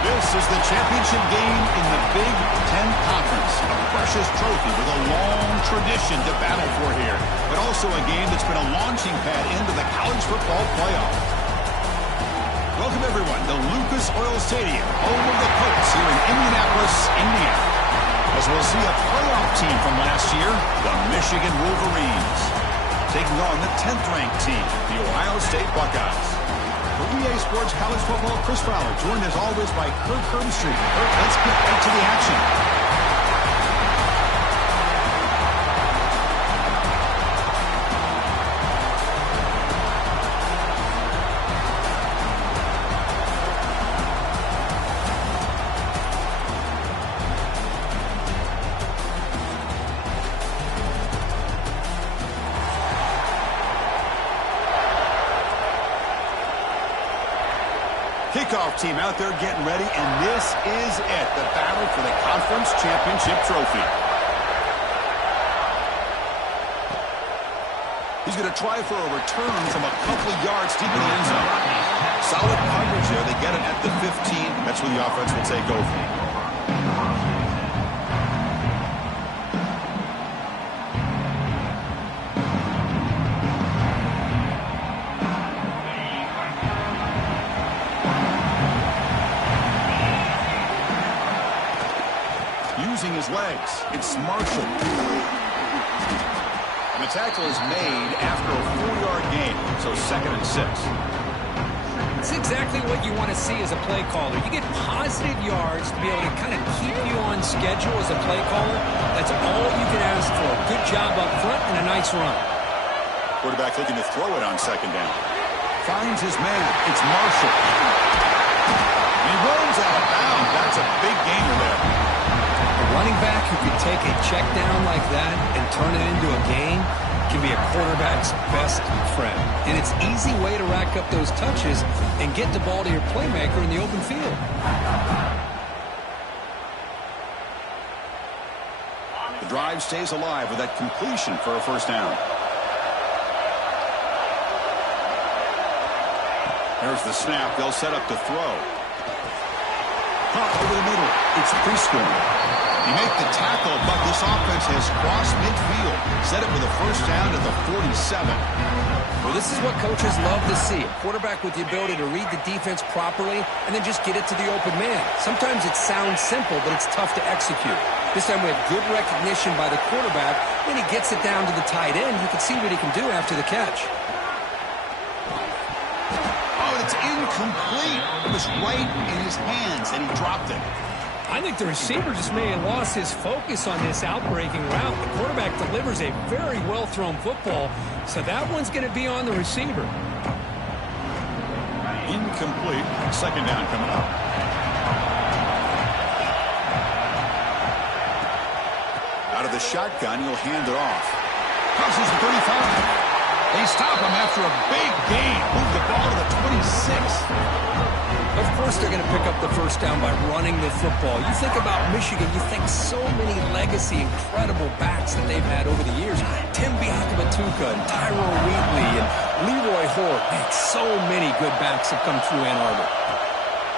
This is the championship game in the Big Ten Conference. A precious trophy with a long tradition to battle for here. But also a game that's been a launching pad into the college football playoff. Welcome, everyone, to Lucas Oil Stadium, home of the Colts here in Indianapolis, Indiana. As we'll see a playoff team from last year, the Michigan Wolverines, taking on the 10th-ranked team, the Ohio State Buckeyes. For EA Sports College Football, Chris Fowler, joined as always by Kirk Herbstreit. Kirk, let's get right to the action. Kickoff team out there getting ready, and this is it, the battle for the conference championship trophy. He's going to try for a return from a couple of yards deep in the end zone. Solid coverage there. They get it at the 15. That's where the offense will take over. Using his legs, it's Marshall. And the tackle is made after a 4-yard gain, so 2nd and 6. It's exactly what you want to see as a play caller. You get positive yards to be able to kind of keep you on schedule as a play caller. That's all you can ask for. Good job up front and a nice run. Quarterback looking to throw it on 2nd down. Finds his man. It's Marshall. And he runs out of bounds. That's a big gainer there. A running back who can take a check down like that and turn it into a gain can be a quarterback's best friend. And it's an easy way to rack up those touches and get the ball to your playmaker in the open field. The drive stays alive with that completion for a 1st down. There's the snap. They'll set up to throw. Pop over the middle. It's Preschool. He made the tackle, but this offense has crossed midfield. Set it with a 1st down at the 47. Well, this is what coaches love to see. A quarterback with the ability to read the defense properly and then just get it to the open man. Sometimes it sounds simple, but it's tough to execute. This time we have good recognition by the quarterback. When he gets it down to the tight end, you can see what he can do after the catch. Oh, it's incomplete. It was right in his hands, and he dropped it. I think the receiver just may have lost his focus on this outbreaking route. The quarterback delivers a very well-thrown football, so that one's going to be on the receiver. Incomplete. 2nd down coming up. Out of the shotgun, he'll hand it off. Crosses the 35. They stop him after a big gain. Move the ball to the 26. Of course they're going to pick up the 1st down by running the football. You think about Michigan, you think so many legacy, incredible backs that they've had over the years. Tim Biakabatuka and Tyrone Wheatley and Leroy Hort. Man, so many good backs have come through Ann Arbor.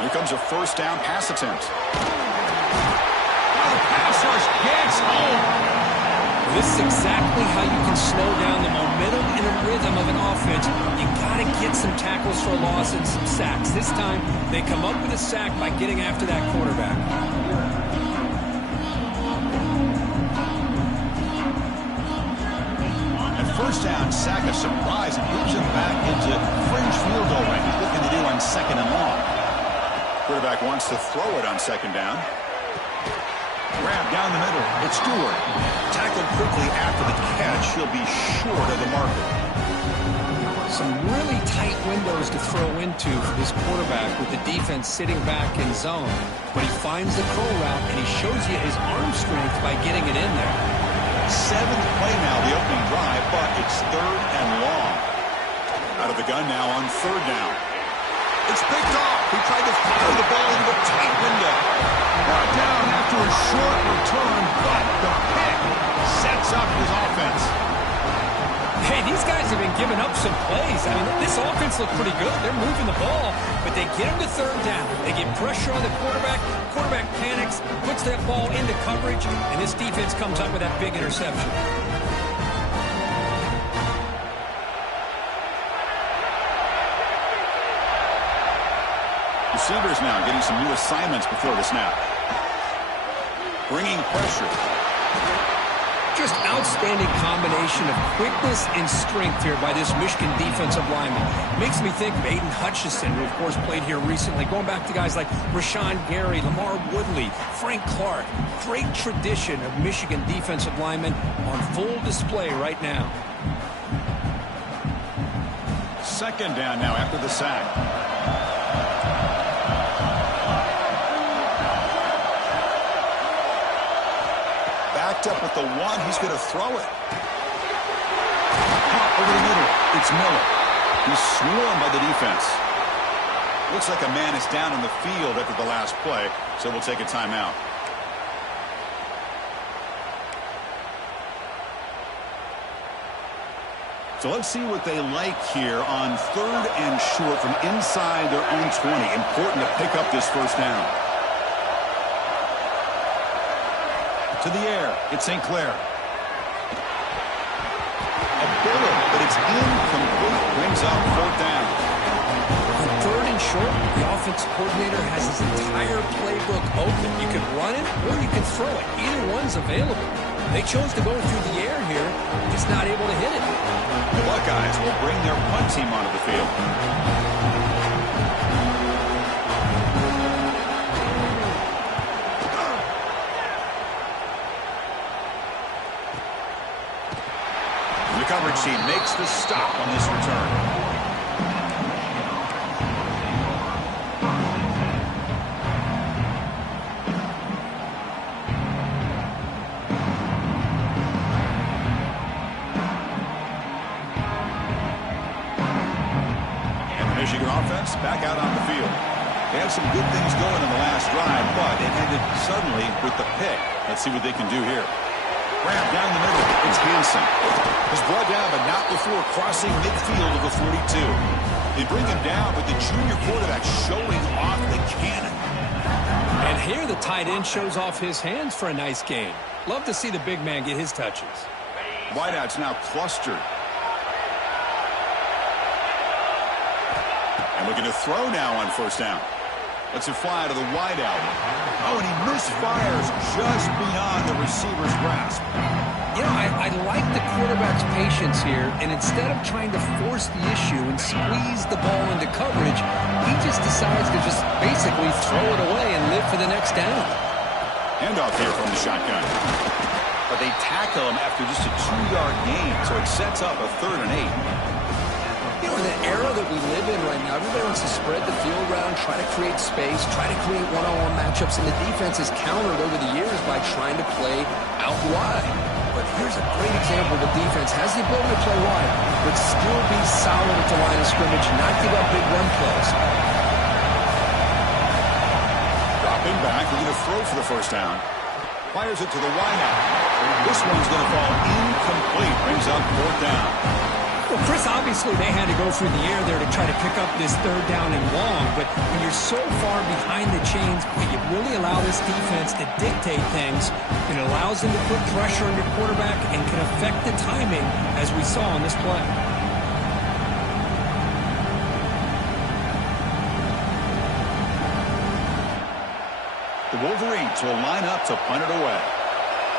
Here comes a 1st down pass attempt. Now the pass rush gets home. This is exactly how you can slow down the momentum and the rhythm of an offense. You got to get some tackles for loss and some sacks. This time, they come up with a sack by getting after that quarterback. And 1st down, sack a surprise and moves him back into fringe field goal range. He's looking to do on 2nd and long. Quarterback wants to throw it on 2nd down. Grab down the middle. It's Stewart. Tackled quickly after the catch. He'll be short of the marker. Some really tight windows to throw into for this quarterback with the defense sitting back in zone. But he finds the curl route, and he shows you his arm strength by getting it in there. 7th play now, the opening drive, but it's 3rd and long. Out of the gun now on 3rd down. It's picked off. He tried to fire the ball into a tight window. Brought down after a short return, but the pick sets up his offense. Hey, these guys have been giving up some plays. I mean, this offense defense looked pretty good. They're moving the ball, but they get him to third down. They get pressure on the quarterback. Quarterback panics, puts that ball into coverage, and this defense comes up with that big interception. Receivers now getting some new assignments before the snap. Bringing pressure. Just outstanding combination of quickness and strength here by this Michigan defensive lineman. Makes me think of Aiden Hutchinson, who, of course, played here recently. Going back to guys like Rashawn Gary, Lamar Woodley, Frank Clark. Great tradition of Michigan defensive linemen on full display right now. Second down now after the sack. Up with the one, he's going to throw it. Pop over the middle. It's Miller. He's swarmed by the defense. Looks like a man is down on the field after the last play, so we'll take a timeout. So let's see what they like here on third and short from inside their own 20. Important to pick up this first down. To the air, it's St. Clair. A bullet, but it's incomplete. Brings up fourth down. On third and short, the offensive coordinator has his entire playbook open. You can run it or you can throw it. Either one's available. They chose to go through the air here, just not able to hit it. The Buckeyes will bring their punt team onto the field. The coverage team makes the stop on this return. And the Michigan offense back out on the field. They had some good things going in the last drive, but it ended suddenly with the pick. Let's see what they can do here. Grab down the middle. It's Hanson. He's brought down, but not before crossing midfield of the 42. They bring him down, but the junior quarterback showing off the cannon. And here the tight end shows off his hands for a nice gain. Love to see the big man get his touches. Wideouts now clustered. And looking to throw now on first down. Lets it fly to the wideout. Oh, and he misfires just beyond the receiver's grasp. You know, I like the quarterback's patience here, and instead of trying to force the issue and squeeze the ball into coverage, he just decides to just basically throw it away and live for the next down. Handoff here from the shotgun. But they tackle him after just a 2-yard gain, so it sets up a 3rd and 8. You know, in the era that we live in right now, everybody wants to spread the field around, try to create space, try to create one-on-one matchups, and the defense has countered over the years by trying to play out wide. But here's a great example of a defense has the ability to play wide, but still be solid at the line of scrimmage, not give up big run plays. Dropping back, we're going to throw for the first down. Fires it to the wideout. This one's going to fall incomplete. Brings up fourth down. Well, Chris, obviously they had to go through the air there to try to pick up this third down and long, but when you're so far behind the chains, you really allow this defense to dictate things. It allows them to put pressure on your quarterback and can affect the timing, as we saw on this play. The Wolverines will line up to punt it away.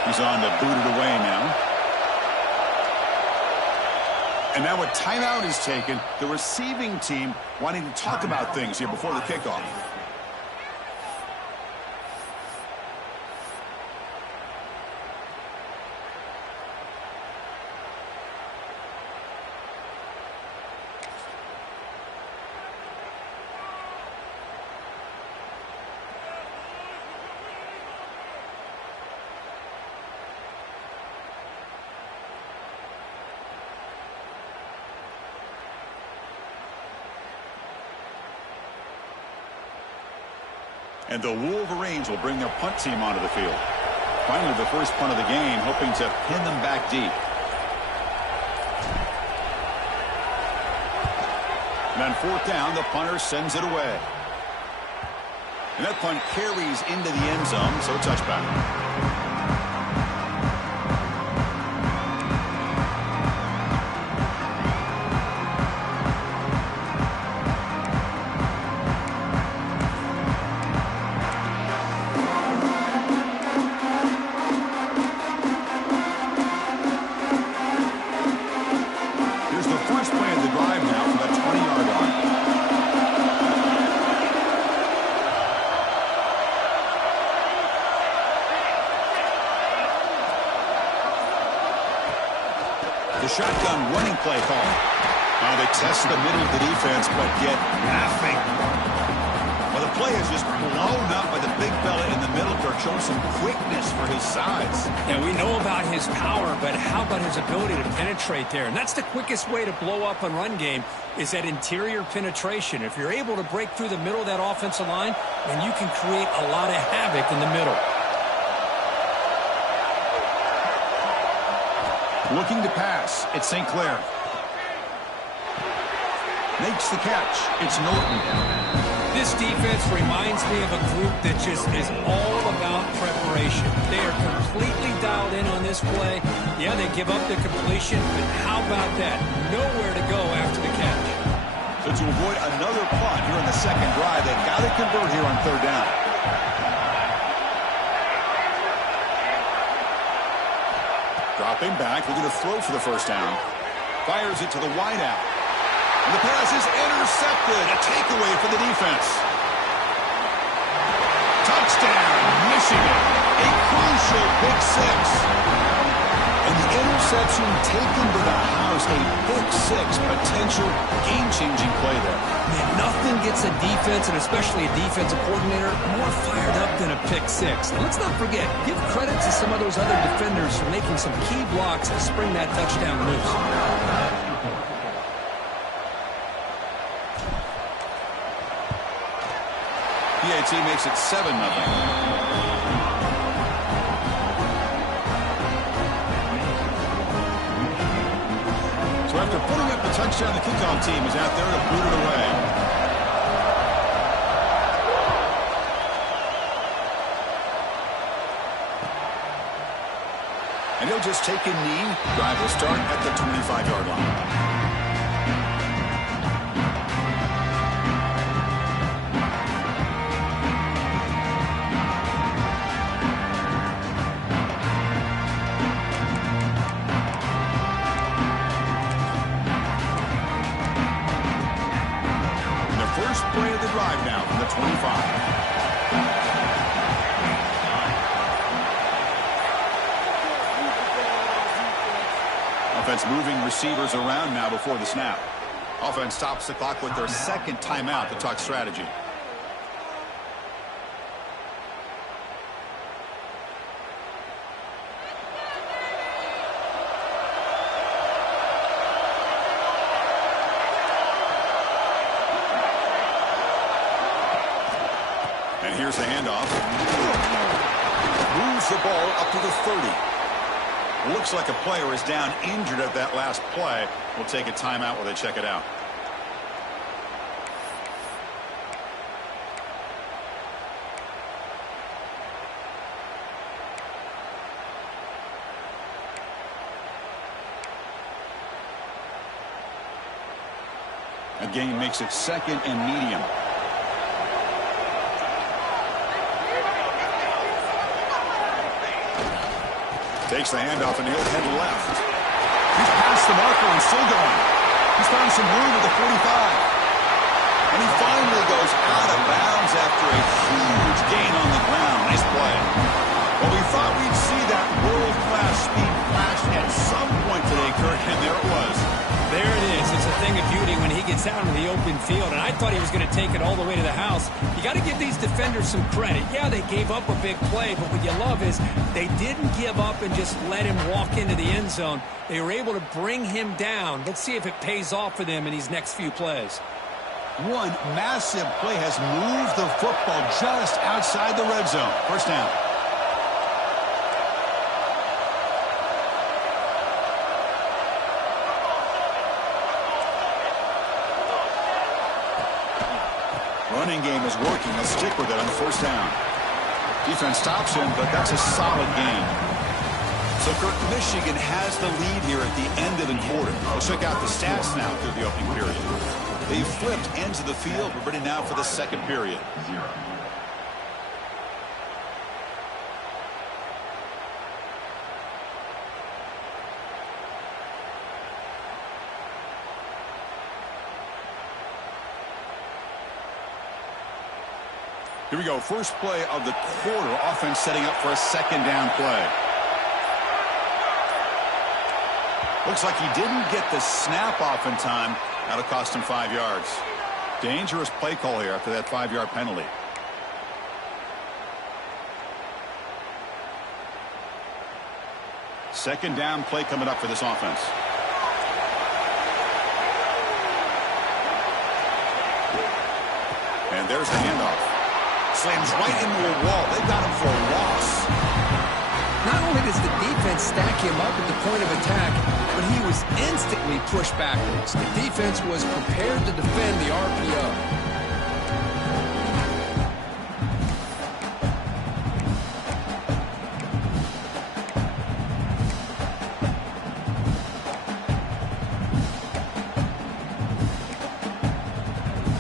He's on to boot it away now. And now a timeout is taken. The receiving team wanting to talk about things here before the kickoff. And the Wolverines will bring their punt team onto the field. Finally, the first punt of the game, hoping to pin them back deep. And on fourth down, the punter sends it away. And that punt carries into the end zone, so touchback. The shotgun running play call. They test the middle of the defense, but get nothing. Well, the play is just blown up by the big fella in the middle. They're showing some quickness for his size. Yeah, we know about his power, but how about his ability to penetrate there? And that's the quickest way to blow up a run game is that interior penetration. If you're able to break through the middle of that offensive line, then you can create a lot of havoc in the middle. Looking to pass, it's St. Clair. Makes the catch, it's Norton. This defense reminds me of a group that just is all about preparation. They are completely dialed in on this play. Yeah, they give up the completion, but how about that? Nowhere to go after the catch. So to avoid another punt here in the second drive, they've got to convert here on third down. Dropping back, looking to throw for the first down. Fires it to the wideout. And the pass is intercepted. A takeaway for the defense. Touchdown, Michigan. A crucial pick six. And the interception taken to the house. A pick six, potential game-changing play there. Man, nothing gets a defense, and especially a defensive coordinator, more fired up than a pick six. And let's not forget, give credit to some of those other defenders for making some key blocks to spring that touchdown loose. PAT makes it 7-0. So after putting up the touchdown, the kickoff team is out there to boot it away. And he'll just take a knee. Drive will start at the 25-yard line. Now from the 25. Offense moving receivers around now before the snap. Offense stops the clock with their second timeout to talk strategy. And here's the handoff. Moves the ball up to the 30. Looks like a player is down injured at that last play. We'll take a timeout while they check it out. A gain makes it second and medium. Takes the handoff and he'll head left. He's past the marker and still going. He's found some room at the 45. And he finally goes out of bounds after a huge gain on the ground. Nice play. Well, we thought we'd see that world-class speed flash at some point today, Kurt, and there it was. There it is. It's a thing of beauty when he gets out into the open field, and I thought he was going to take it all the way to the house. You got to give these defenders some credit. Yeah, they gave up a big play, but what you love is they didn't give up and just let him walk into the end zone. They were able to bring him down. Let's see if it pays off for them in these next few plays. One massive play has moved the football just outside the red zone. First down. Running game is working. They'll stick with it on first down. Defense stops him, but that's a solid gain. So, Kirk, Michigan has the lead here at the end of the quarter. Let's check out the stats now through the opening period. They flipped ends of the field. We're ready now for the second period. Here we go. First play of the quarter. Offense setting up for a second down play. Looks like he didn't get the snap off in time. That'll cost him 5 yards. Dangerous play call here after that 5-yard penalty. Second down play coming up for this offense. And there's the handoff. Slams right into a wall. They got him for a loss. Not only does the defense stack him up at the point of attack, but he was instantly pushed backwards. The defense was prepared to defend the RPO.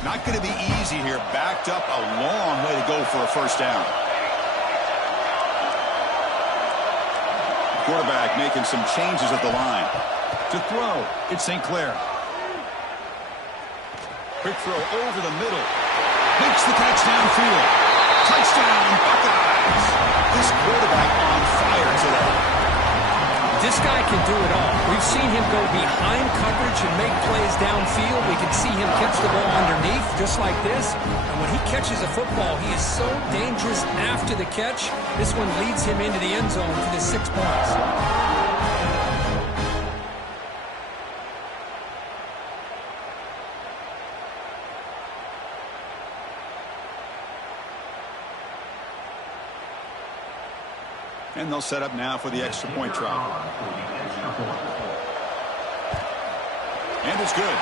Not going to be easy here. Backed up a long way to go for a first down. Quarterback making some changes at the line. To throw, it's St. Clair. Quick throw over the middle. Makes the catch downfield. Touchdown, Buckeyes. This quarterback on fire today. This guy can do it all. We've seen him go behind coverage and make plays downfield. We can see him catch the ball underneath just like this. And when he catches a football, he is so dangerous after the catch. This one leads him into the end zone for the 6 points. And they'll set up now for the extra point try. And it's good.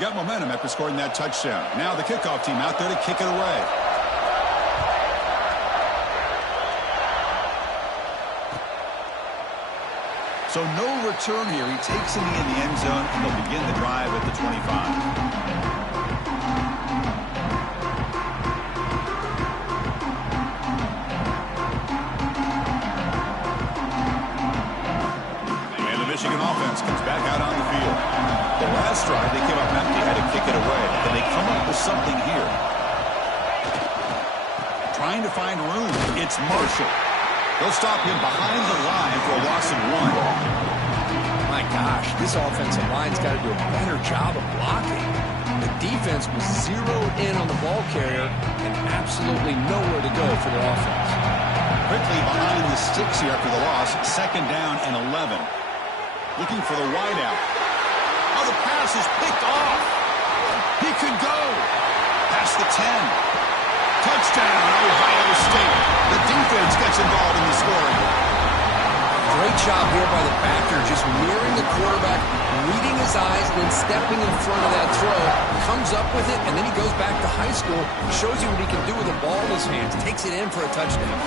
Got momentum after scoring that touchdown. Now the kickoff team out there to kick it away. So no return here. He takes it in the end zone, and they'll begin the drive at the 25. Michigan offense comes back out on the field. The last drive, they came up empty, had to kick it away. Then they come up with something here. Trying to find room. It's Marshall. They'll stop him behind the line for a loss of 1. My gosh, this offensive line's got to do a better job of blocking. The defense was zeroed in on the ball carrier and absolutely nowhere to go for their offense. Quickly behind the sticks here after the loss. Second down and 11. Looking for the wideout. Oh, the pass is picked off. He could go. Past the 10. Touchdown, Ohio State. The defense gets involved in the scoring. Great job here by the backer, just mirroring the quarterback, reading his eyes, then stepping in front of that throw. Comes up with it, and then he goes back to high school. Shows you what he can do with the ball in his hands. Takes it in for a touchdown.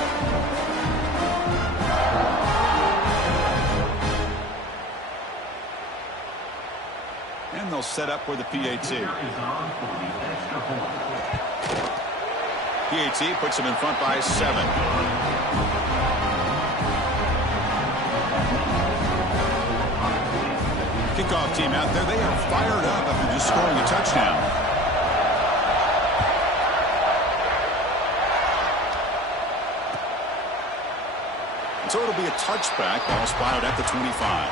And they'll set up for the PAT. PAT puts them in front by 7. Kickoff team out there. They are fired up after just scoring a touchdown. And so it'll be a touchback. Ball spotted at the 25.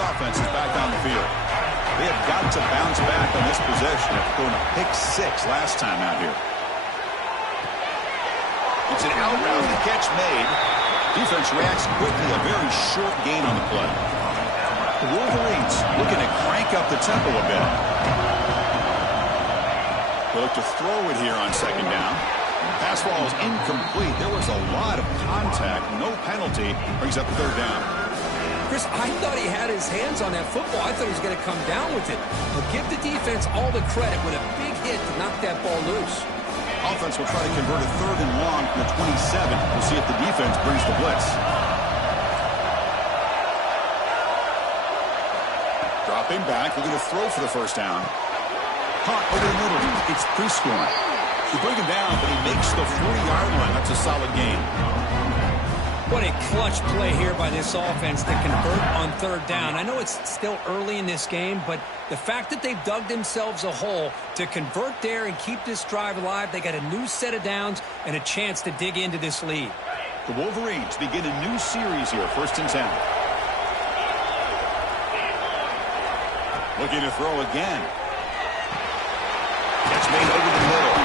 offense is back on the field. They have got to bounce back on this possession after going a pick 6 last time out here. It's an out route, the catch made. Defense reacts quickly, a very short gain on the play. The Wolverines looking to crank up the tempo a bit. They look to throw it here on second down. Pass ball is incomplete. There was a lot of contact. No penalty. Brings up third down. Chris, I thought he had his hands on that football. I thought he was going to come down with it. But give the defense all the credit with a big hit to knock that ball loose. Offense will try to convert a 3rd and long from the 27. We'll see if the defense brings the blitz. Dropping back. Looking to throw for the first down. Caught over the middle. It's pre-scoring. You bring him down, but he makes the 40-yard line. That's a solid gain. What a clutch play here by this offense to convert on 3rd down. I know it's still early in this game, but the fact that they've dug themselves a hole to convert there and keep this drive alive, they got a new set of downs and a chance to dig into this lead. The Wolverines begin a new series here, 1st and 10. Looking to throw again. Catch made over the middle.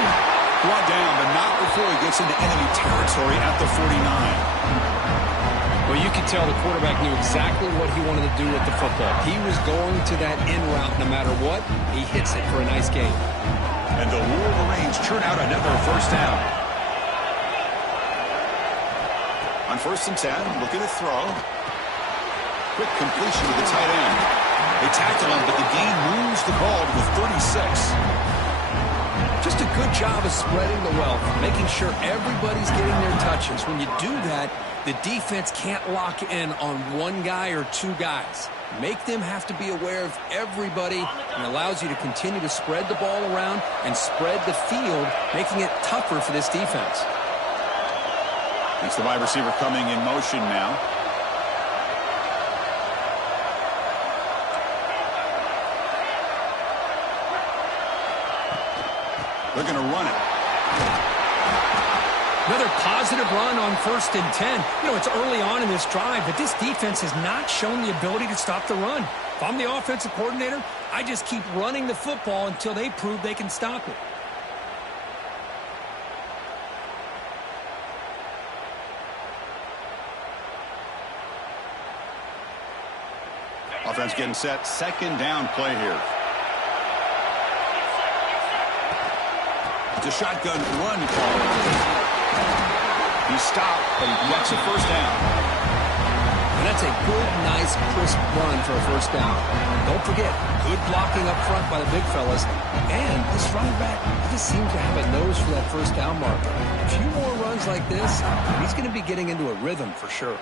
Brought down, but not before he gets into enemy territory at the 49. Well, you could tell the quarterback knew exactly what he wanted to do with the football. He was going to that in route no matter what. He hits it for a nice gain. And the Wolverines churn out another first down. On 1st and 10, looking to throw. Quick completion to the tight end. They tackle him, but the gain moves the ball to the 36. Just a good job of spreading the wealth, making sure everybody's getting their touches. When you do that, the defense can't lock in on one guy or two guys. Make them have to be aware of everybody, and allows you to continue to spread the ball around and spread the field, making it tougher for this defense. It's the wide receiver coming in motion now. They're going to run it. Another positive run on 1st and 10. You know, it's early on in this drive, but this defense has not shown the ability to stop the run. If I'm the offensive coordinator, I just keep running the football until they prove they can stop it. Offense getting set. 2nd down play here. It's a shotgun run call. He stopped, but he gets a first down. And that's a good, nice, crisp run for a first down. Don't forget, good blocking up front by the big fellas. And this running back, he just seems to have a nose for that first down marker. A few more runs like this, he's going to be getting into a rhythm for sure.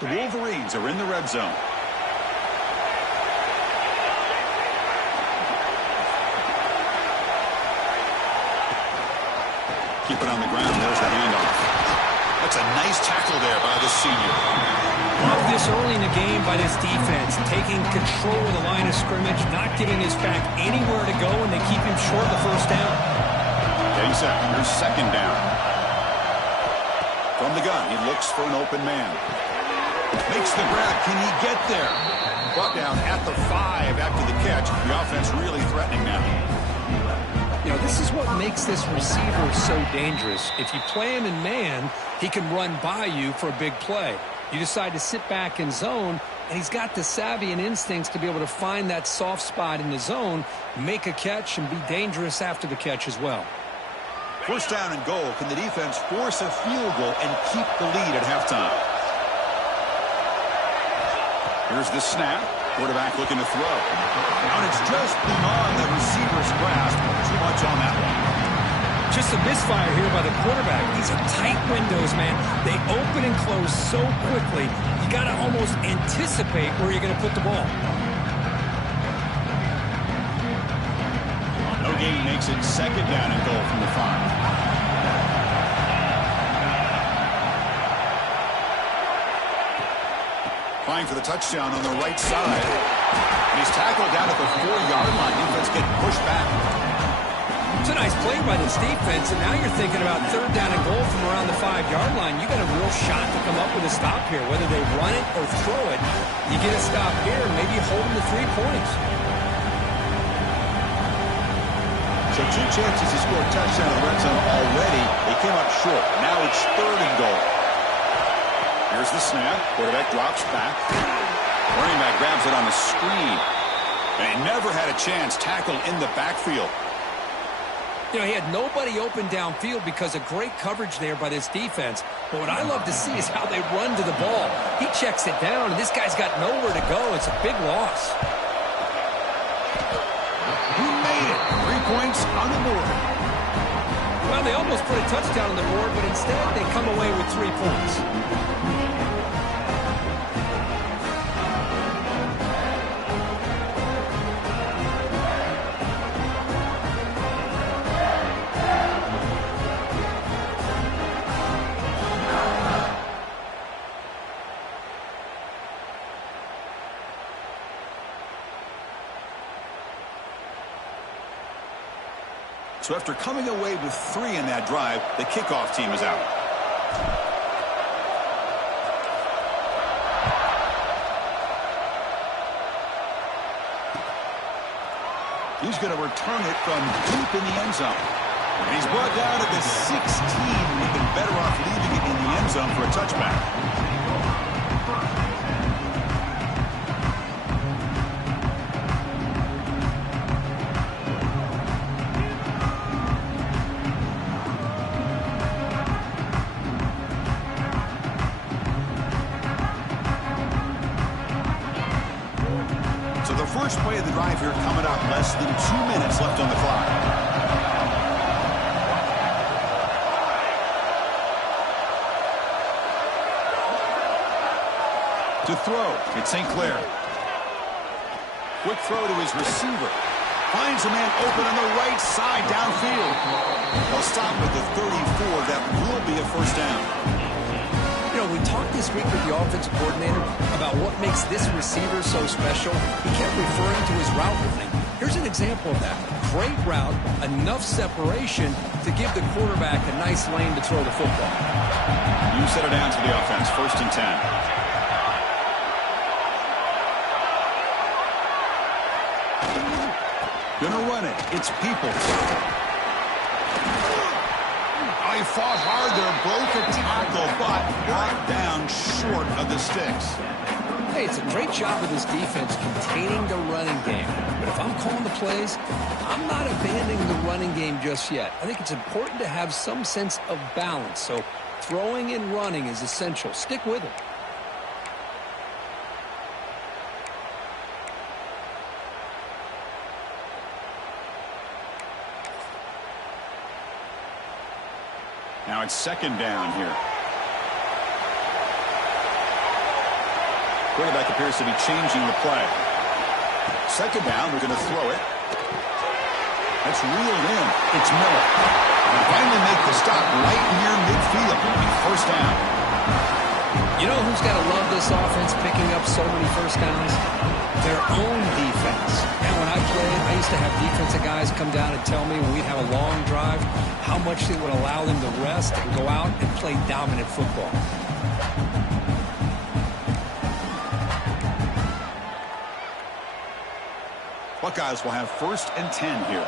The Wolverines are in the red zone. Keep it on the ground. There's the handoff. That's a nice tackle there by the senior. Love this early in the game by this defense, taking control of the line of scrimmage, not giving his back anywhere to go, and they keep him short the first down. Getting set. Here's 2nd down. From the gun, he looks for an open man. Makes the grab. Can he get there? Brought down at the 5 after the catch. The offense really threatening now. You know, this is what makes this receiver so dangerous. If you play him in man, he can run by you for a big play. You decide to sit back in zone, and he's got the savvy and instincts to be able to find that soft spot in the zone, make a catch, and be dangerous after the catch as well. 1st down and goal. Can the defense force a field goal and keep the lead at halftime? Here's the snap. Quarterback looking to throw. And it's just beyond the receiver's grasp. Too much on that one. Just a misfire here by the quarterback. These are tight windows, man. They open and close so quickly. You got to almost anticipate where you're going to put the ball. No gain makes it 2nd down and goal from the 5. Trying for the touchdown on the right side. And he's tackled down at the 4-yard line. Defense getting pushed back. So a nice play by this defense, and now you're thinking about third down and goal from around the 5-yard line. You got a real shot to come up with a stop here. Whether they run it or throw it, you get a stop here, and maybe hold them to 3 points. So 2 chances to score a touchdown in the red zone already. They came up short. Now it's third and goal. Here's the snap. Quarterback drops back. Running back grabs it on the screen. And he never had a chance tackled in the backfield. You know, he had nobody open downfield because of great coverage there by this defense. But what I love to see is how they run to the ball. He checks it down, and this guy's got nowhere to go. It's a big loss. He made it. 3 points on the board. Well, they almost put a touchdown on the board, but instead they come away with 3 points. So after coming away with 3 in that drive, the kickoff team is out. He's going to return it from deep in the end zone. And he's brought down at the 16. Would have been better off leaving it in the end zone for a touchback. First play of the drive here coming up. Less than 2 minutes left on the clock. To throw, it's St. Clair. Quick throw to his receiver. Finds a man open on the right side downfield. They'll stop at the 34. That will be a first down. You know, we talked this week with the offensive coordinator about what makes this receiver so special. He kept referring to his route running. Here's an example of that. Great route, enough separation to give the quarterback a nice lane to throw the football. You set it down to the offense. First and 10. Gonna run it. It's Peoples. He fought hard there, broke a tackle, but brought down short of the sticks. Hey, it's a great job of this defense containing the running game. But if I'm calling the plays, I'm not abandoning the running game just yet. I think it's important to have some sense of balance. So throwing and running is essential. Stick with it. Now it's second down here. Quarterback appears to be changing the play. Second down, we're going to throw it. That's reeled in. It's Miller. And finally make the stop right near midfield. First down. You know who's got to love this offense picking up so many first downs? Their own defense. And when I played, I used to have defensive guys come down and tell me when we'd have a long drive how much they would allow them to rest and go out and play dominant football. Buckeyes will have first and 10 here.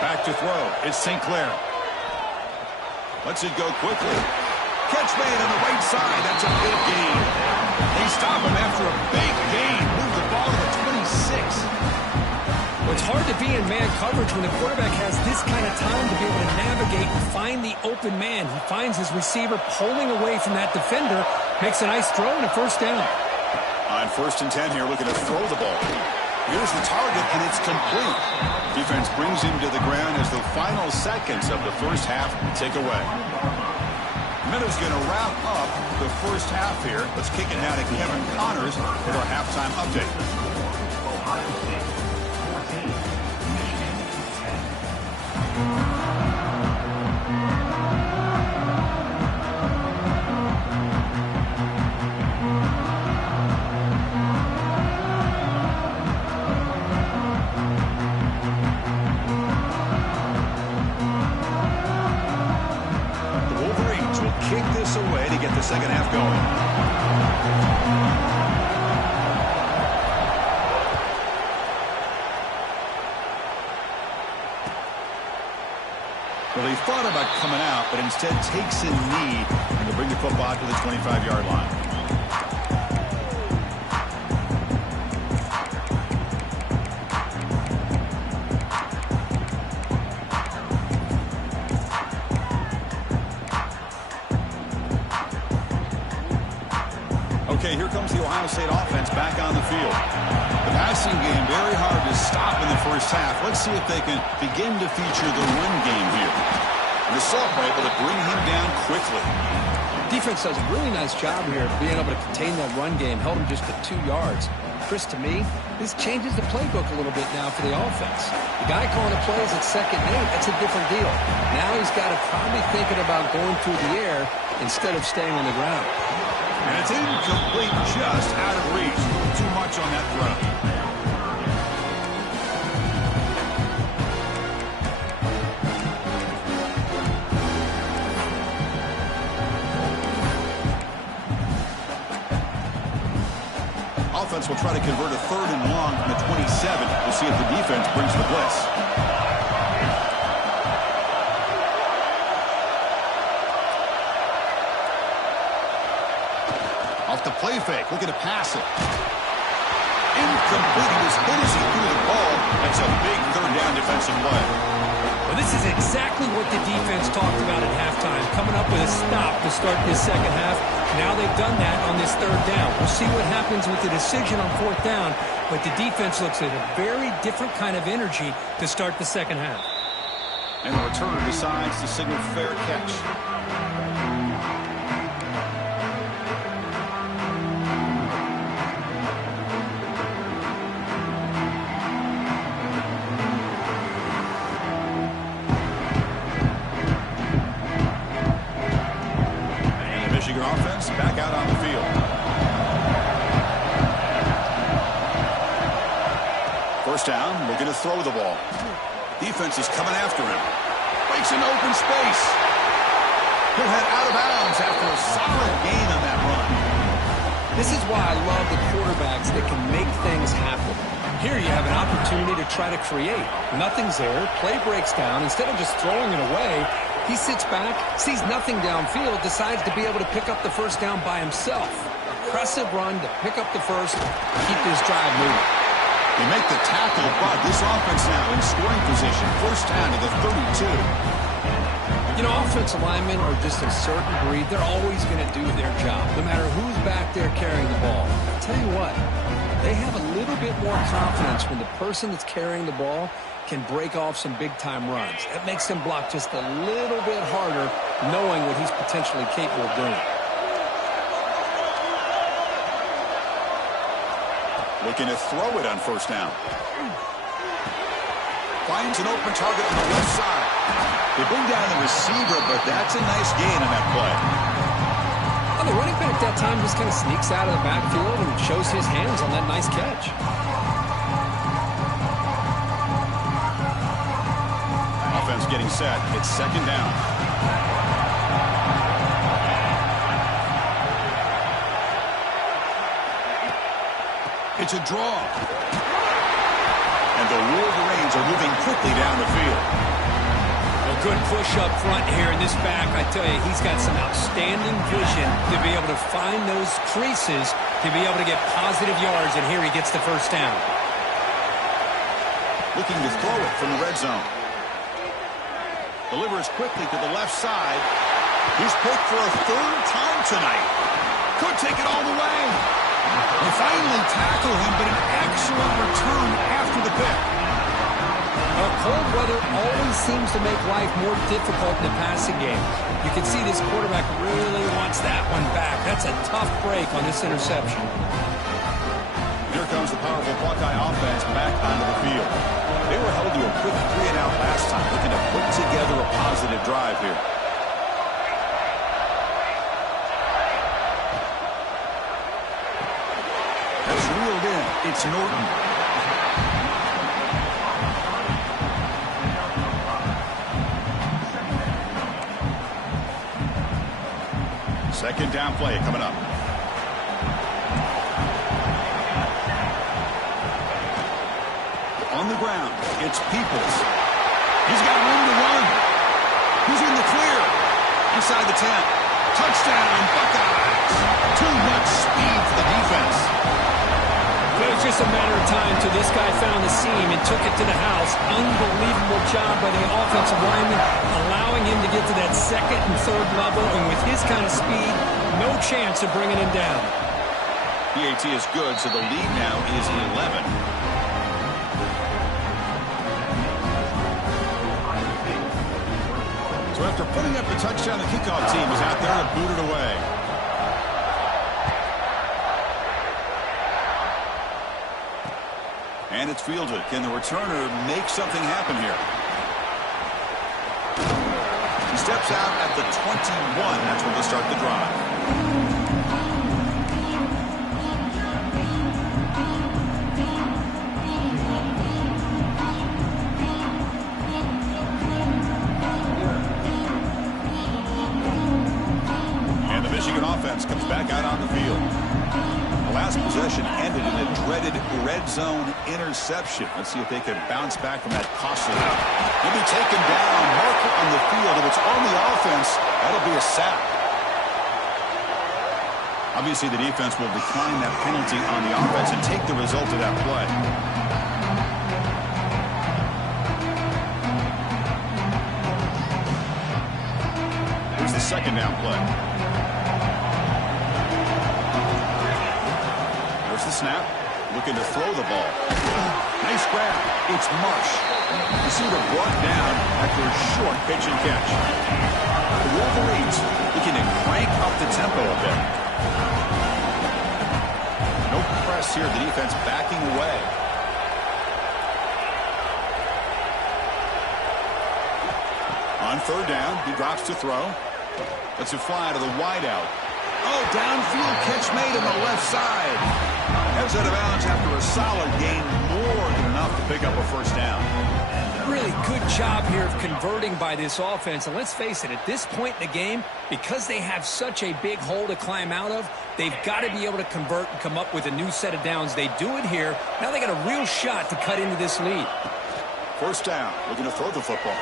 Back to throw. It's St. Clair. Lets it go quickly. Catch made on the right side. That's a big gain. They stop him after a big gain. Move the ball to the 26. Well, it's hard to be in man coverage when the quarterback has this kind of time to be able to navigate and find the open man. He finds his receiver pulling away from that defender, makes a nice throw and a first down. On first and 10 here, looking to throw the ball. Here's the target, and it's complete. Defense brings him to the ground as the final seconds of the first half tick away. Miller's going to wrap up the first half here. Let's kick it now to Kevin Connors for our halftime update. minutes away to get the second half going. Well, he thought about coming out, but instead takes a knee and will bring the football to the 25-yard line. Okay, here comes the Ohio State offense back on the field. The passing game very hard to stop in the first half. Let's see if they can begin to feature the run game here. And the Assault were able to bring him down quickly. Defense does a really nice job here of being able to contain that run game. Held him just to 2 yards. Chris, to me, this changes the playbook a little bit now for the offense. The guy calling the plays at 2nd and 8, that's a different deal. Now he's got to probably thinking about going through the air instead of staying on the ground. And it's incomplete, just out of reach. A little too much on that throw. Offense will try to convert a 3rd and long from the 27. We'll see if the defense brings the blitz. Off the play fake, looking to pass it. Incomplete. He was hit as he threw the ball. That's a big 3rd down defensive play. Well, this is exactly what the defense talked about at halftime, coming up with a stop to start this second half. Now they've done that on this 3rd down. We'll see what happens with the decision on 4th down, but the defense looks at a very different kind of energy to start the second half. And the returner decides to signal fair catch. Offense back out on the field. First down, looking to throw the ball. Defense is coming after him. Breaks into open space. He'll head out of bounds after a solid gain on that run. This is why I love the quarterbacks that can make things happen. Here you have an opportunity to try to create. Nothing's there. Play breaks down. Instead of just throwing it away, he sits back, sees nothing downfield, decides to be able to pick up the first down by himself. Impressive run to pick up the first, keep this drive moving. They make the tackle, but this offense now in scoring position. First down to the 32. You know, offensive linemen are just a certain breed. They're always going to do their job, no matter who's back there carrying the ball. I'll tell you what, they have a little bit more confidence when the person that's carrying the ball can break off some big-time runs. That makes him block just a little bit harder, knowing what he's potentially capable of doing. Looking to throw it on first down. Finds an open target on the left side. They bring down the receiver, but that's a nice gain on that play. Well, the running back that time just kind of sneaks out of the backfield and shows his hands on that nice catch. Offense getting set. It's second down. It's a draw. And the Wolverines are moving quickly down the field. A good push up front here in this back. I tell you, he's got some outstanding vision to be able to find those creases, to be able to get positive yards, and here he gets the first down. Looking to throw it from the red zone. Delivers quickly to the left side. He's picked for a 3rd time tonight. Could take it all the way. They finally tackle him, but an excellent return after the pick. Well, cold weather always seems to make life more difficult in the passing game. You can see this quarterback really wants that one back. That's a tough break on this interception. Here comes the powerful Buckeye offense back onto the field. They were held to a quick 3-and-out last time, looking to put together a positive drive here. That's reeled in. It's Norton. Second down play coming up. On the ground, it's Peoples. He's got room to run. He's in the clear. Inside the 10. Touchdown, Buckeyes. Too much speed for the defense. It was just a matter of time till this guy found the seam and took it to the house. Unbelievable job by the offensive lineman, allowing him to get to that second and third level. And with his kind of speed, no chance of bringing him down. PAT is good, so the lead now is 11. So after putting up the touchdown, the kickoff team is out there to boot it away. And it's fielded. Can the returner make something happen here? He steps out at the 21. That's where they'll start the drive. And the Michigan offense comes back out on the field. The last possession ended in a dreaded red zone interception. Let's see if they can bounce back from that costly. He'll be taken down, marker on the field. If it's on the offense, that'll be a sack. Obviously, the defense will decline that penalty on the offense and take the result of that play. Here's the second down play. The snap, looking to throw the ball. Nice grab. It's Marsh. Receiver brought down after a short pitch and catch. The Wolverines looking to crank up the tempo a bit. No press here. The defense backing away. On third down, he drops to throw. Lets it fly to the wideout. Oh, downfield catch made on the left side. Heads out of bounds after a solid gain, more than enough to pick up a first down. Really good job here of converting by this offense. And let's face it, at this point in the game, because they have such a big hole to climb out of, they've got to be able to convert and come up with a new set of downs. They do it here. Now they got a real shot to cut into this lead. First down, looking to throw the football.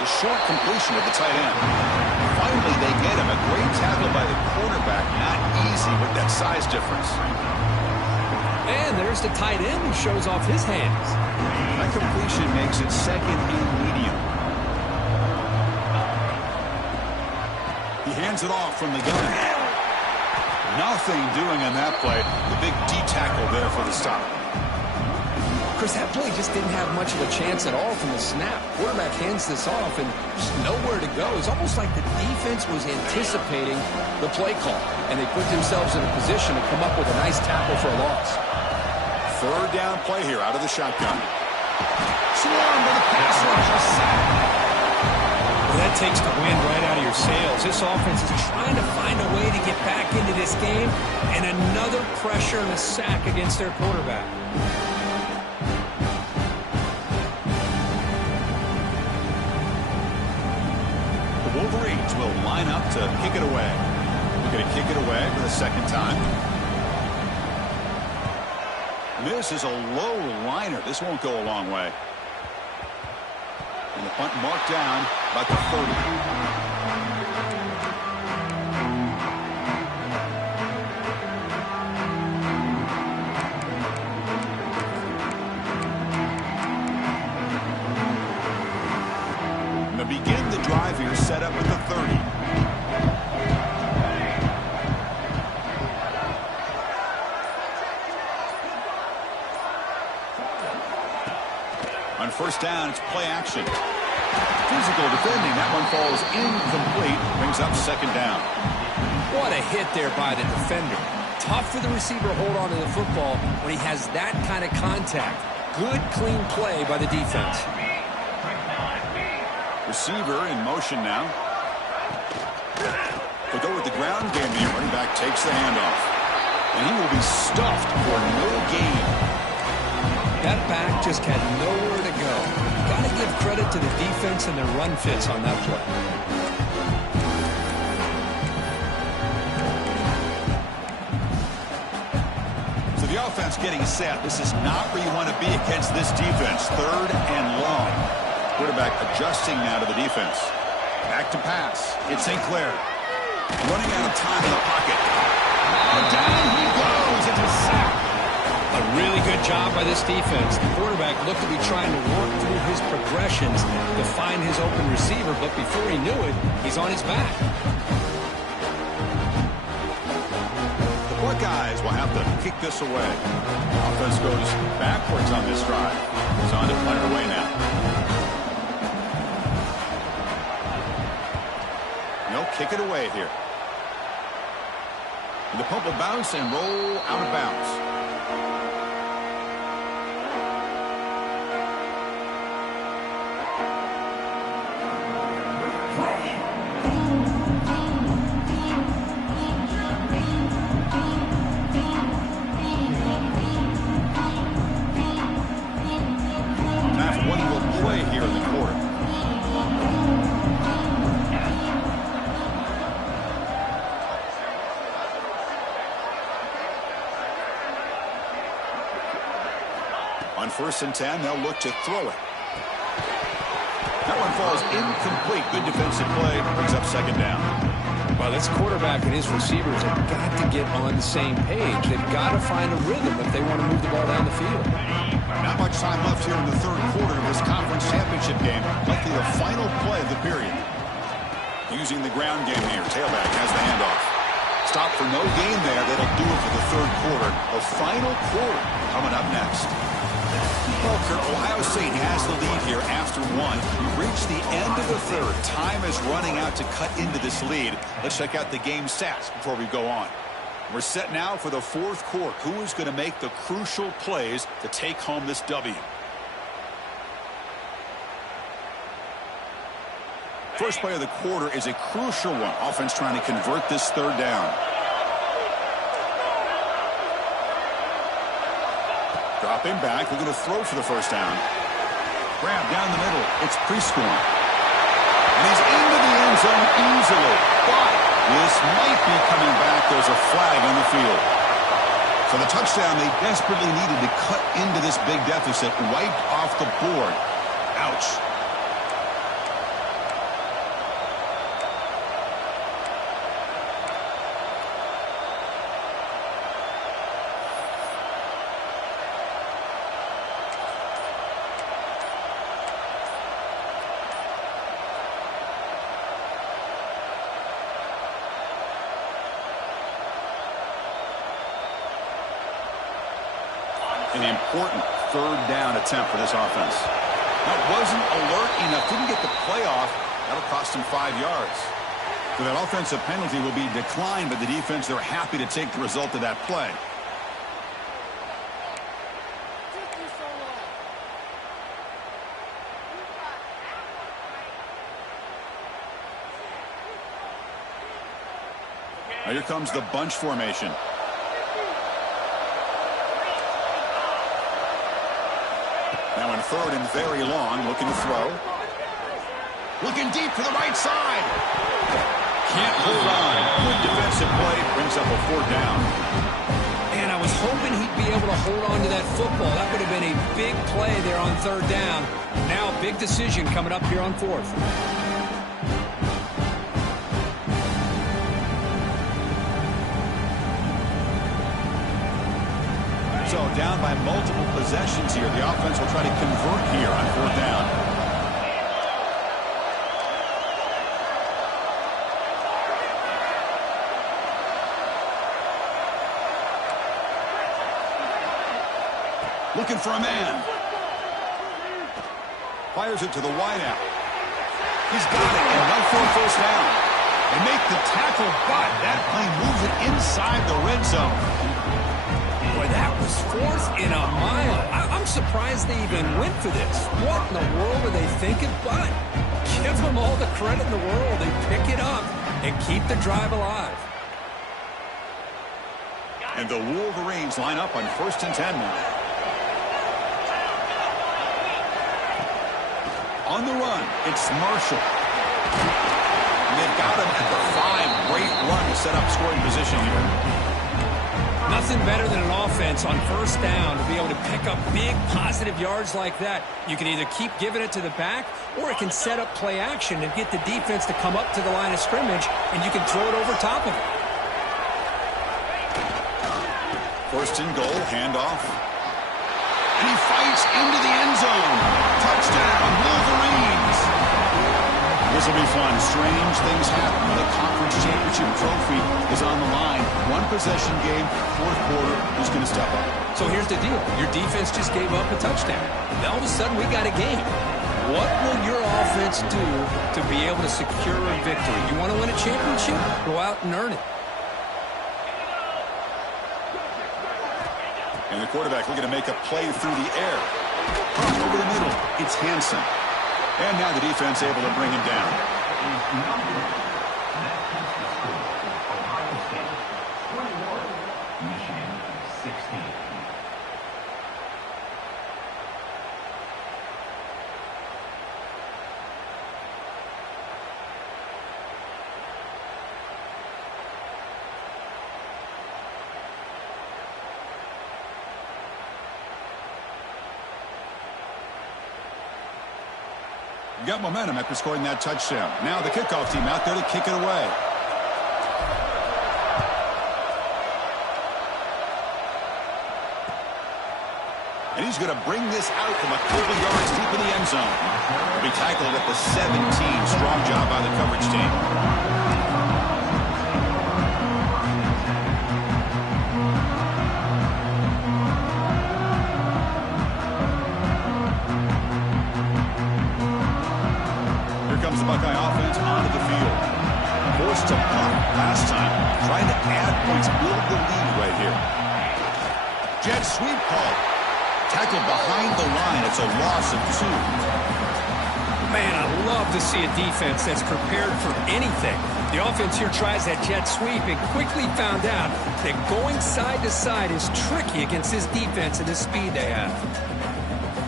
The short completion of the tight end. Finally, they get him. A great tackle by the quarterback. Not easy with that size difference. And there's the tight end who shows off his hands. That completion makes it second and medium. He hands it off from the gun. Nothing doing on that play. The big D tackle there for the stop. Chris, that play just didn't have much of a chance at all from the snap. Quarterback hands this off and just nowhere to go. It's almost like the defense was anticipating the play call, and they put themselves in a position to come up with a nice tackle for a loss. Third down play here out of the shotgun. Swarm to the pass rush, a sack. Well, that takes the wind right out of your sails. This offense is trying to find a way to get back into this game, and another pressure and a sack against their quarterback. Wolverines will line up to kick it away. We're going to kick it away for the second time. This is a low liner. This won't go a long way. And the punt marked down about the 30. Begin the drive here, set up at the 30. On first down, it's play action. Physical defending. That one falls incomplete. Brings up second down. What a hit there by the defender. Tough for the receiver to hold on to the football when he has that kind of contact. Good, clean play by the defense. Receiver in motion now. They'll go with the ground game. The running back takes the handoff. And he will be stuffed for no gain. That back just had nowhere to go. Got to give credit to the defense and their run fits on that play. offense getting set. This is not where you want to be against this defense. 3rd and long. Quarterback adjusting now to the defense. Back to pass. It's St. Clair. Running out of time in the pocket. Oh, down he goes. It's a sack. A really good job by this defense. The quarterback looked to be trying to work through his progressions to find his open receiver, but before he knew it, he's on his back. The Buckeyes will have to kick this away. Offense goes backwards on this drive. It's on to punt it away now. No, kick it away here. The pump will bounce and roll out of bounds. On 1st and 10, they'll look to throw it. That one falls incomplete. Good defensive play. Brings up 2nd down. Well, this quarterback and his receivers have got to get on the same page. They've got to find a rhythm if they want to move the ball down the field. Not much time left here in the 3rd quarter of this conference championship game. Likely the final play of the period. Using the ground game here. Tailback has the handoff. Stop for no gain there. That'll do it for the 3rd quarter. The final quarter coming up next. Walker, Ohio State has the lead here after 1. We've reached the end of the 3rd. Time is running out to cut into this lead. Let's check out the game stats before we go on. We're set now for the 4th quarter. Who is going to make the crucial plays to take home this W? First play of the quarter is a crucial one. Offense trying to convert this 3rd down. Dropping back, looking to throw for the 1st down. Grab down the middle. It's Prescorn. And he's into the end zone easily. But this might be coming back. There's a flag on the field. For the touchdown, they desperately needed to cut into this big deficit. Wiped off the board. Ouch. An important 3rd down attempt for this offense. That wasn't alert enough. Didn't get the play off. That'll cost him 5 yards. So that offensive penalty will be declined by the defense. They're happy to take the result of that play. Now here comes the bunch formation. Now in 3rd and very long, looking to throw. Looking deep to the right side. Can't hold on. Good defensive play. Brings up a 4th down. And I was hoping he'd be able to hold on to that football. That would have been a big play there on 3rd down. Now a big decision coming up here on 4th. So down by multiple possessions here. The offense will try to convert here on 4th down. Looking for a man. Fires it to the wideout. He's got it and run for a 1st down. They make the tackle, but that plane moves it inside the red zone. Boy, that was 4th and a mile. I'm surprised they even went for this. What in the world were they thinking? But give them all the credit in the world. They pick it up and keep the drive alive. And the Wolverines line up on 1st and 10 now. On the run, it's Marshall. And they've got him at the 5. Great run to set up scoring position here. Nothing better than an offense on first down to be able to pick up big positive yards like that. You can either keep giving it to the back, or it can set up play action and get the defense to come up to the line of scrimmage, and you can throw it over top of it. First and goal, handoff. And he fights into the end zone. Touchdown, Wolverines. This will be fun. Strange things happen when the conference championship trophy is on the line. One possession game, fourth quarter, who's going to step up? So here's the deal. Your defense just gave up a touchdown. Now all of a sudden we got a game. What will your offense do to be able to secure a victory? You want to win a championship? Go out and earn it. And the quarterback looking to make a play through the air. Up over the middle, it's Hansen. And now the defense able to bring him down. Got momentum after scoring that touchdown. Now the kickoff team out there to kick it away. And he's going to bring this out from a couple yards deep in the end zone. He'll be tackled at the 17. Strong job by the coverage team. Comes the Buckeye offense onto the field. Forced to punt last time. Trying to add points, build the lead right here. Jet sweep call. Tackled behind the line. It's a loss of 2. Man, I love to see a defense that's prepared for anything. The offense here tries that jet sweep and quickly found out that going side to side is tricky against this defense and this speed they have.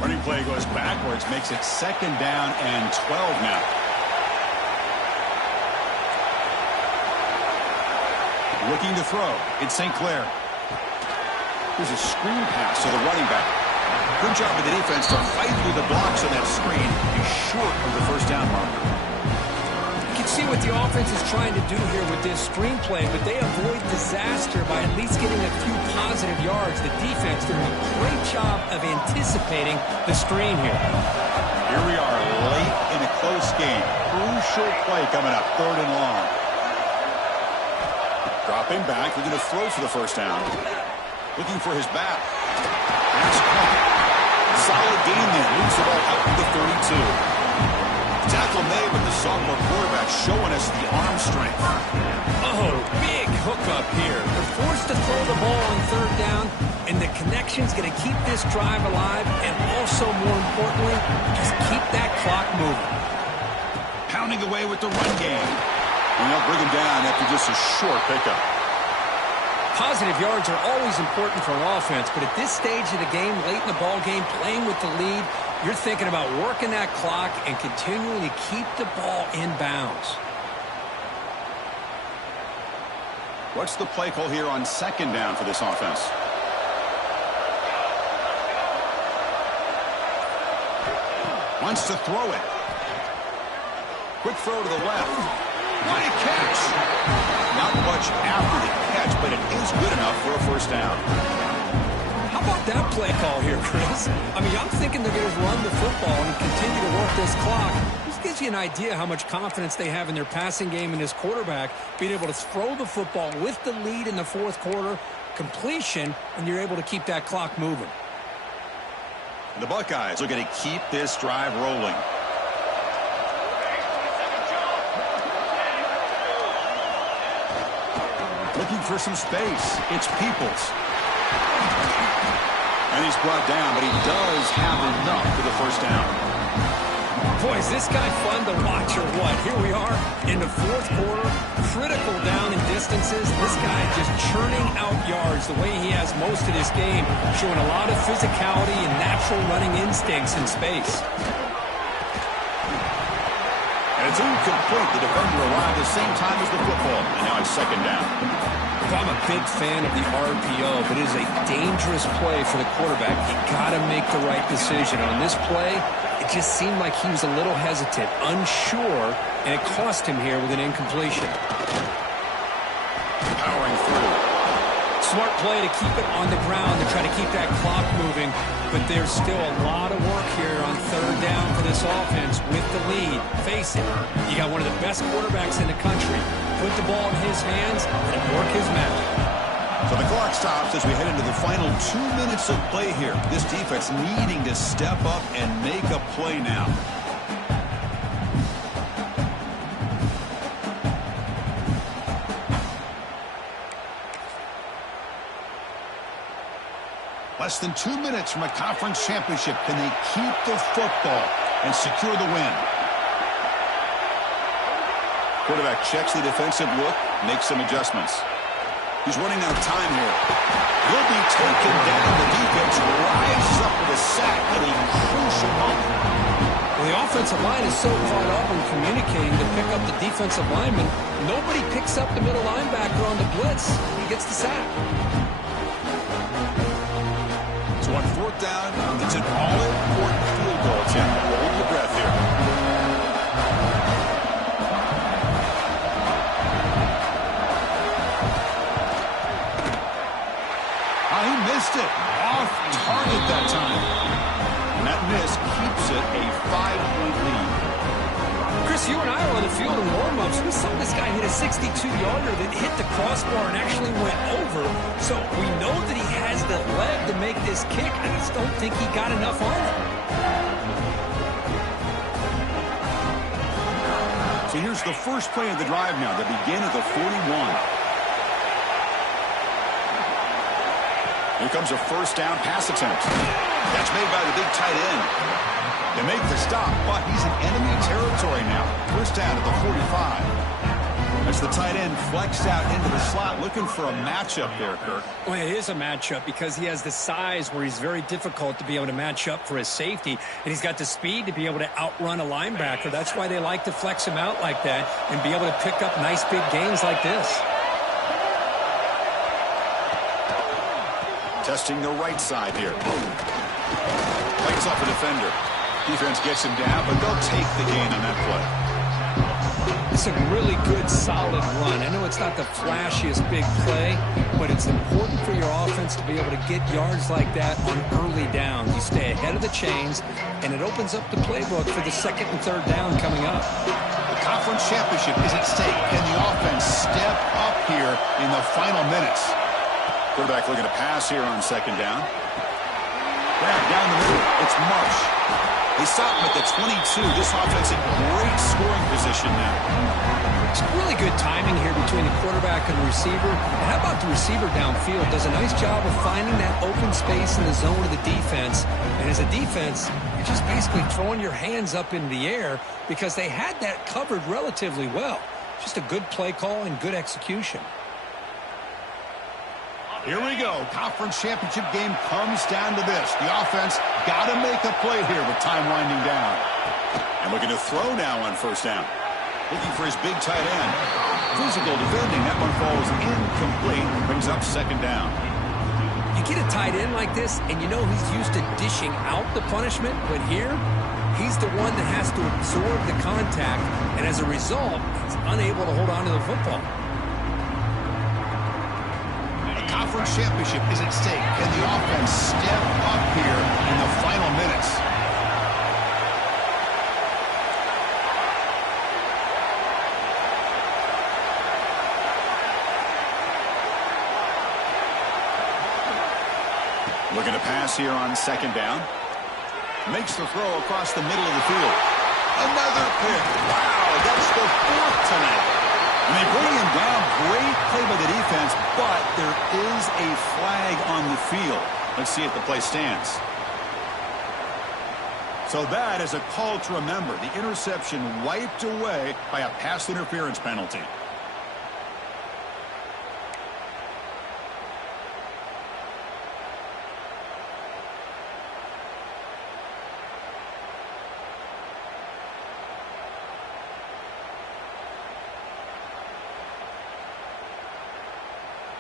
Running play goes backwards, makes it 2nd down and 12 now. Looking to throw. It's St. Clair. Here's a screen pass to the running back. Good job of the defense to fight through the blocks on that screen. He's short of the first down marker. You can see what the offense is trying to do here with this screenplay, but they avoid disaster by at least getting a few positive yards. The defense doing a great job of anticipating the screen here. Here we are late in a close game. Crucial play coming up, 3rd and long. Dropping back, we're going to throw for the first down. Looking for his back. That's caught. Solid gain there. Moves the ball out to the 32. Tackle made with the sophomore quarterback showing us the arm strength. Oh, big hookup here. They're forced to throw the ball on 3rd down, and the connection's going to keep this drive alive, and also, more importantly, just keep that clock moving. Pounding away with the run game. And they'll bring him down after just a short pickup. Positive yards are always important for an offense, but at this stage of the game, late in the ball game, playing with the lead, you're thinking about working that clock and continuing to keep the ball in bounds. What's the play call here on 2nd down for this offense? Wants to throw it. Quick throw to the left. What a catch! Not much after the catch, but it is good enough for a first down. How about that play call here, Chris? I mean, I'm thinking they're going to run the football and continue to work this clock. This gives you an idea how much confidence they have in their passing game and this quarterback, being able to throw the football with the lead in the 4th quarter, completion, and you're able to keep that clock moving. The Buckeyes looking to keep this drive rolling. Looking for some space. It's Peoples. And he's brought down, but he does have enough for the first down. Boy, is this guy fun to watch or what? Here we are in the 4th quarter. Critical down in distances. This guy just churning out yards the way he has most of this game, showing a lot of physicality and natural running instincts in space. And It's incomplete. The defender arrived at the same time as the football. And now it's second down. I'm a big fan of the RPO, but it is a dangerous play for the quarterback. You got to make the right decision. On this play, it just seemed like he was a little hesitant, unsure, and it cost him here with an incompletion. Powering through. Smart play to keep it on the ground to try to keep that clock moving, but there's still a lot of work here on third down for this offense with the lead. Face it, you got one of the best quarterbacks in the country. Put the ball in his hands and work his magic. So the clock stops as we head into the final 2 minutes of play here. This defense needing to step up and make a play now. Less than 2 minutes from a conference championship. Can they keep the football and secure the win? Quarterback checks the defensive look, makes some adjustments. He's running out of time here. He'll be taken down. The defense rises up with a sack at a crucial moment. Well, the offensive line is so caught up in communicating to pick up the defensive lineman. Nobody picks up the middle linebacker on the blitz. He gets the sack. So on fourth down, it's an all-important field goal attempt. Hold your breath here. He missed it. Off target that time. And that miss keeps it a 5-point lead. Chris, you and I were on the field in warm-ups. We saw this guy hit a 62-yarder that hit the crossbar and actually went over. So we know that he has the leg to make this kick. I just don't think he got enough on it. So here's the first play of the drive now. They begin at the 41. Here comes a first down pass attempt. That's made by the big tight end. They make the stop, but he's in enemy territory now. First down at the 45. As the tight end flexed out into the slot, looking for a matchup there, Kirk. Well, it is a matchup because he has the size where he's very difficult to be able to match up for his safety, and he's got the speed to be able to outrun a linebacker. That's why they like to flex him out like that and be able to pick up nice big gains like this. Testing the right side here. Fights off a defender. Defense gets him down, but they'll take the gain on that play. It's a really good, solid run. I know it's not the flashiest big play, but it's important for your offense to be able to get yards like that on early downs. You stay ahead of the chains, and it opens up the playbook for the second and third down coming up. The conference championship is at stake. Can the offense step up here in the final minutes? Quarterback looking to pass here on second down. Back down the middle. It's Marsh. They stop him at the 22. This offense in great scoring position now. It's really good timing here between the quarterback and the receiver. And how about the receiver downfield? Does a nice job of finding that open space in the zone of the defense. And as a defense, you're just basically throwing your hands up in the air because they had that covered relatively well. Just a good play call and good execution. Here we go. Conference championship game comes down to this. The offense got to make a play here with time winding down. And looking to throw now on first down. Looking for his big tight end. Physical defending. That one falls incomplete. Brings up second down. You get a tight end like this, and you know he's used to dishing out the punishment, but here, he's the one that has to absorb the contact, and as a result, he's unable to hold on to the football. Conference championship is at stake. Can the offense step up here in the final minutes? Looking to pass here on second down. Makes the throw across the middle of the field. Another pick. Wow, that's the fourth tonight. And they bring him down. Great play by the defense, but there is a flag on the field. Let's see if the play stands. So that is a call to remember. The interception wiped away by a pass interference penalty.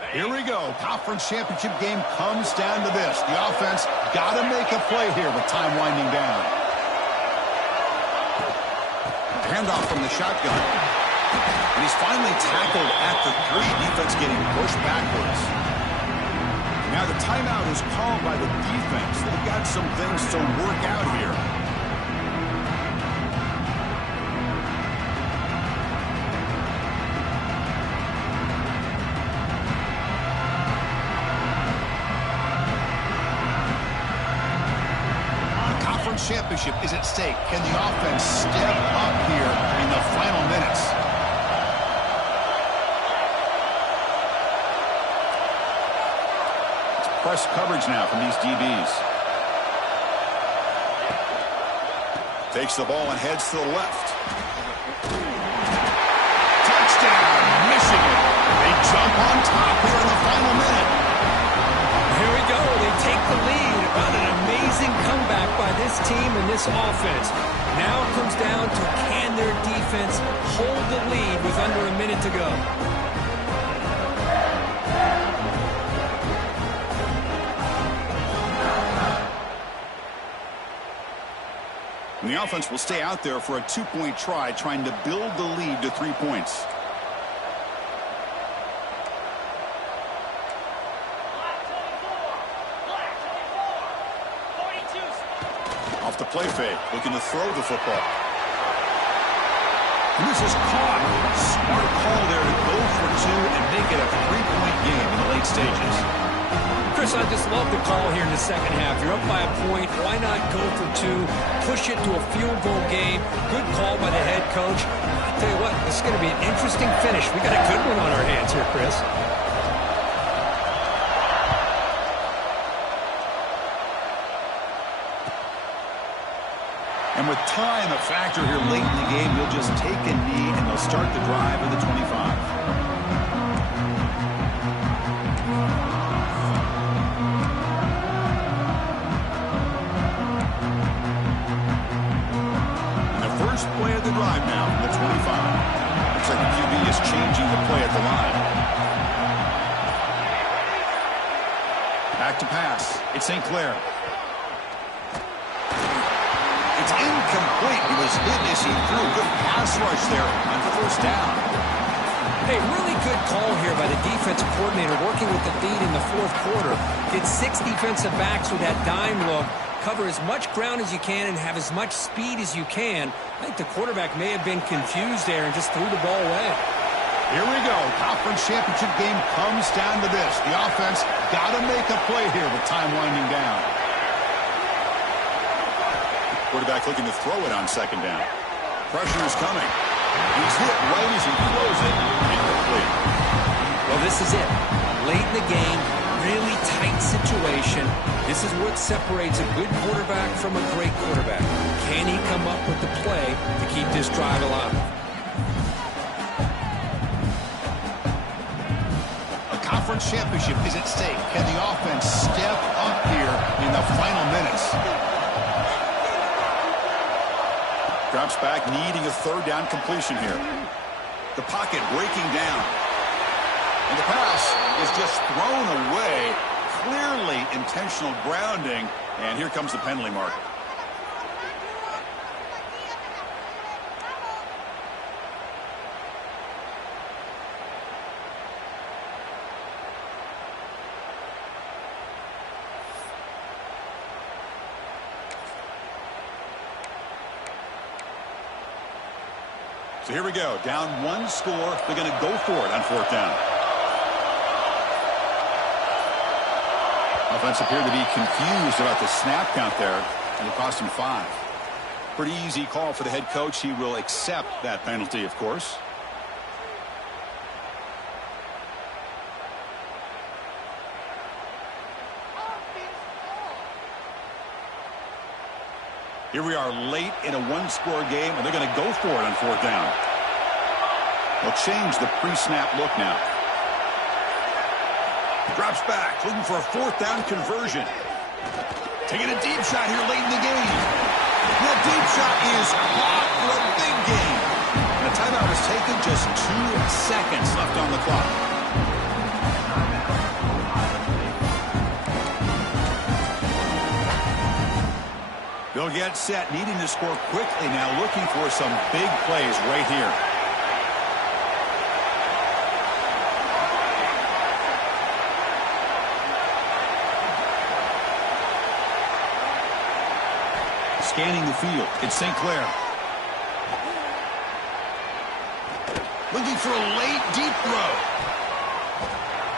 Here we go. Conference championship game comes down to this. The offense got to make a play here with time winding down. Handoff from the shotgun. And he's finally tackled at the 3. Defense getting pushed backwards. Now the timeout is called by the defense. They've got some things to work out here. Championship is at stake. Can the offense step up here in the final minutes? It's press coverage now from these DBs. Takes the ball and heads to the left. Touchdown, Michigan. They jump on top here in the final minute. Here we go. They take the lead. About an amazing comeback by this team and this offense. Now it comes down to can their defense hold the lead with under a minute to go. And the offense will stay out there for a 2-point try, trying to build the lead to 3 points. Off the play fake, looking to throw the football. And this is caught. Smart call there to go for 2 and make it a 3-point game in the late stages. Chris, I just love the call here in the second half. You're up by a point. Why not go for 2? Push it to a field goal game. Good call by the head coach. I'll tell you what, this is going to be an interesting finish. We got a good one on our hands here, Chris. And with time a factor here late in the game, he'll just take a knee and they'll start the drive at the 25. And the first play of the drive now from the 25. Looks like the QB is changing the play at the line. Back to pass. It's St. Clair. It's incomplete. He was hit as he threw a good pass rush there on first down. Hey, really good call here by the defensive coordinator working with the lead in the fourth quarter. Get 6 defensive backs with that dime look. Cover as much ground as you can and have as much speed as you can. I think the quarterback may have been confused there and just threw the ball away. Here we go. Conference championship game comes down to this. The offense got to make a play here with time winding down. Quarterback looking to throw it on second down. Pressure is coming. He's hit right as he throws it. Incomplete. Well, this is it. Late in the game, really tight situation. This is what separates a good quarterback from a great quarterback. Can he come up with the play to keep this drive alive? A conference championship is at stake. Can the offense step up here in the final minutes? Drops back, needing a third down completion here. The pocket breaking down. And the pass is just thrown away. Clearly intentional grounding. And here comes the penalty mark. So here we go. Down 1 score. They're going to go for it on fourth down. Offense appeared to be confused about the snap count there, and it cost him 5. Pretty easy call for the head coach. He will accept that penalty, of course. Here we are late in a 1-score game, and they're going to go for it on fourth down. They'll change the pre-snap look now. Drops back, looking for a fourth down conversion. Taking a deep shot here late in the game. The deep shot is caught for a big gain. And a timeout is taken, just 2 seconds left on the clock. They'll get set, needing to score quickly now, looking for some big plays right here. Scanning the field, it's St. Clair. Looking for a late, deep throw.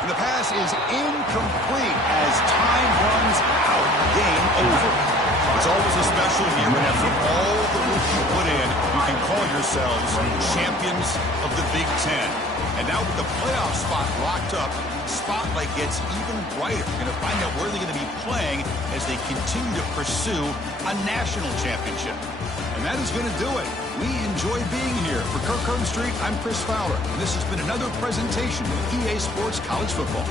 And the pass is incomplete as time runs out. Game over. It's always a special year when after all the work you put in, you can call yourselves champions of the Big Ten. And now with the playoff spot locked up, spotlight gets even brighter. Going to find out where they're going to be playing as they continue to pursue a national championship. And that is going to do it. We enjoy being here. For Kirk Herbstreit, I'm Chris Fowler. And this has been another presentation of EA Sports College Football.